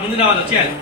ముందు రావాలి వచ్చేయాలి.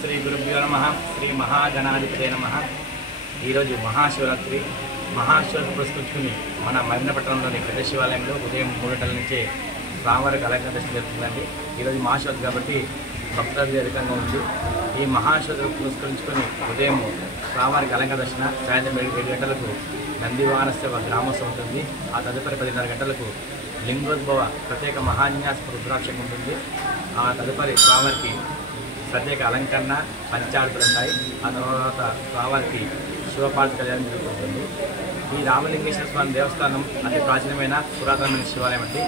శ్రీ గురుభ్యో నమః. శ్రీ మహాగణాధిపతే నమః. ఈరోజు మహాశివరాత్రి. మహాశివరాత్రి పురస్కరించుకుని మన మదనపట్నంలోని పెద్ద శివాలయంలో ఉదయం 3 గంటల నుంచే స్వామివారికి అలంకరణ దర్శనం జరుగుతుందండి. ఈరోజు మహాశివరాత్రి కాబట్టి భక్తులది అధికంగా ఉంది. ఈ మహాశివరాత్రి పురస్కరించుకొని ఉదయం స్వామివారికి అలంకరణ దర్శన, సాయంత్రం 7 గంటలకు నందివానస్య గ్రామోత్సవం ఉంటుంది. ఆ తదుపరి 10:30 గంటలకు లింగోద్భవ ప్రత్యేక మహాన్యాస రుద్రాక్షం ఉంటుంది. ఆ తదుపరి స్వామివారికి ప్రత్యేక అలంకరణ, పంచాడుతులు ఉంటాయి. ఆ తర్వాత స్వామివారికి శివపాఠ కళ్యాణం జరుగుతుంది. ఈ రామలింగేశ్వర స్వామి దేవస్థానం అతి ప్రాచీనమైన పురాతనమైన శివాలయం అండి.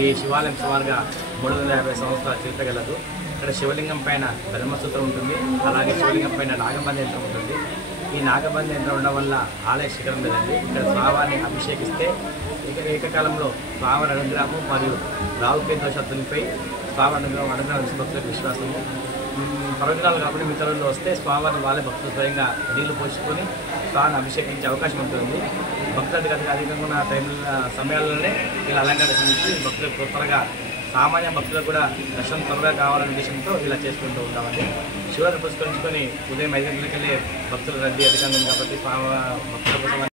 ఈ శివాలయం సుమారుగా 350 సంవత్సరాల చరిత్ర గలదు. ఇక్కడ శివలింగం పైన బ్రహ్మసూత్రం ఉంటుంది. అలాగే శివలింగం పైన నాగబంధ యంత్రం ఉంటుంది. ఈ నాగబంధ యంత్రం ఉండడం వల్ల ఆలయ శిఖరం లేదండి. ఇక్కడ స్వామివారిని అభిషేకిస్తే ఏకకాలంలో స్వామివారి అనుగ్రహము మరియు రావుకే దోషాలపై స్వామివారి అనుగ్రహం భక్తులకు విశ్వాసము. పర్వదినాలు కాబట్టి మిత్రులు వస్తే స్వామివారిని వాళ్ళే భక్తులు స్వయంగా నీళ్లు పోసుకొని స్వామిని అభిషేకించే అవకాశం ఉంటుంది. భక్తులకు అధికంగా ఉన్న సమయాల్లోనే ఇలా అలంకరణ దర్శించి భక్తులకు త్వరగా సామాన్య భక్తులకు కూడా దర్శనం త్వరగా కావాలనే ఉద్దేశంతో ఇలా చేసుకుంటూ ఉంటామండి. శివరాత్రి పురస్కరించుకొని ఉదయం 5 గంటలకెళ్ళి భక్తుల రద్దీ అధికంగా ఉంది కాబట్టి భక్తుల కోసం